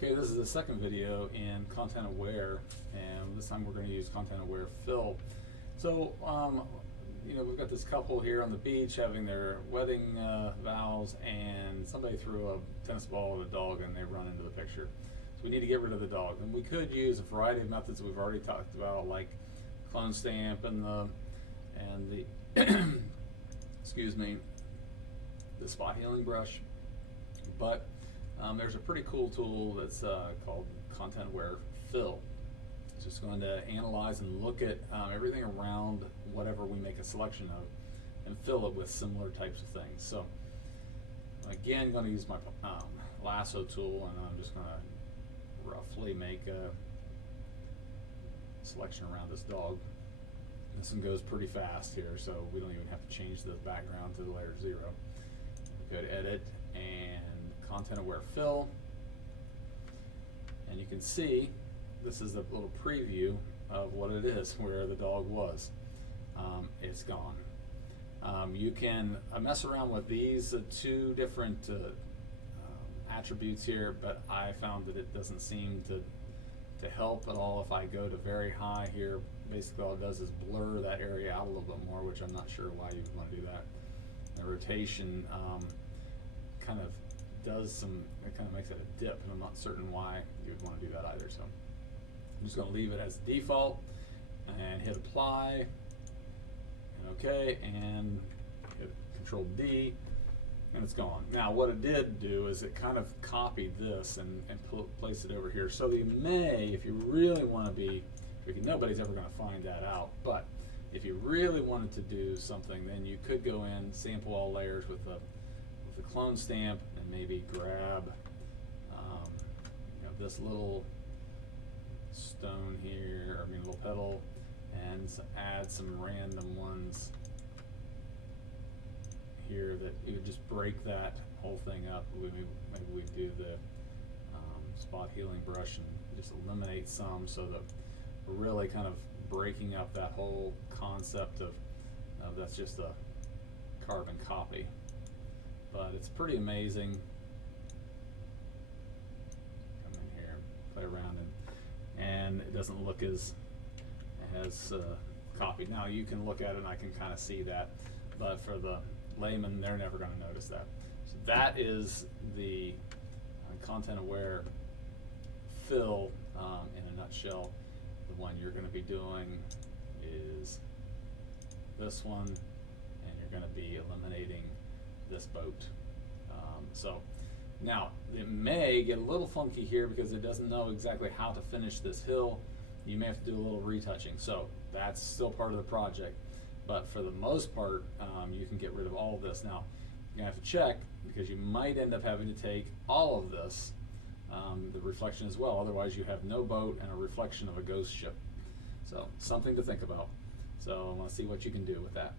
Okay, this is the second video in Content Aware, and this time we're going to use Content Aware Fill. So, we've got this couple here on the beach having their wedding vows, and somebody threw a tennis ball at a dog and they run into the picture. So we need to get rid of the dog, and we could use a variety of methods we've already talked about, like clone stamp and the excuse me, the spot healing brush, but there's a pretty cool tool that's called Content Aware Fill. It's just going to analyze and look at everything around whatever we make a selection of and fill it with similar types of things. So again, I'm going to use my lasso tool, and I'm just going to roughly make a selection around this dog. This one goes pretty fast here, so we don't even have to change the background to layer 0. Go to Edit and Content Aware Fill, and you can see this is a little preview of what it is, where the dog was. It's gone. You can mess around with these two different attributes here, but I found that it doesn't seem to help at all. If I go to very high here, basically all it does is blur that area out a little bit more, which I'm not sure why you would want to do that. The rotation kind of makes it a dip, and I'm not certain why you would want to do that either. So I'm just going to leave it as default and hit apply and OK, and hit Control D, and it's gone. Now what it did do is it kind of copied this and placed it over here. So you may, if you really want to be, nobody's ever going to find that out, but if you really wanted to do something, then you could go in, sample all layers with the clone stamp, and maybe grab this little stone here, a little petal, and add some random ones here that you would just break that whole thing up. Maybe we do the spot healing brush and just eliminate some, so that we're really kind of breaking up that whole concept of that's just a carbon copy. But it's pretty amazing. Come in here, play around, and it doesn't look as copied. Now you can look at it and I can kind of see that, but for the layman, they're never going to notice that. So that is the Content Aware Fill in a nutshell. The one you're going to be doing is this one, and you're going to be eliminating this boat. So now it may get a little funky here because it doesn't know exactly how to finish this hill. You may have to do a little retouching, so that's still part of the project, but for the most part you can get rid of all of this. Now you're gonna have to check, because you might end up having to take all of this, the reflection as well, otherwise you have no boat and a reflection of a ghost ship. So something to think about. So I want to see what you can do with that.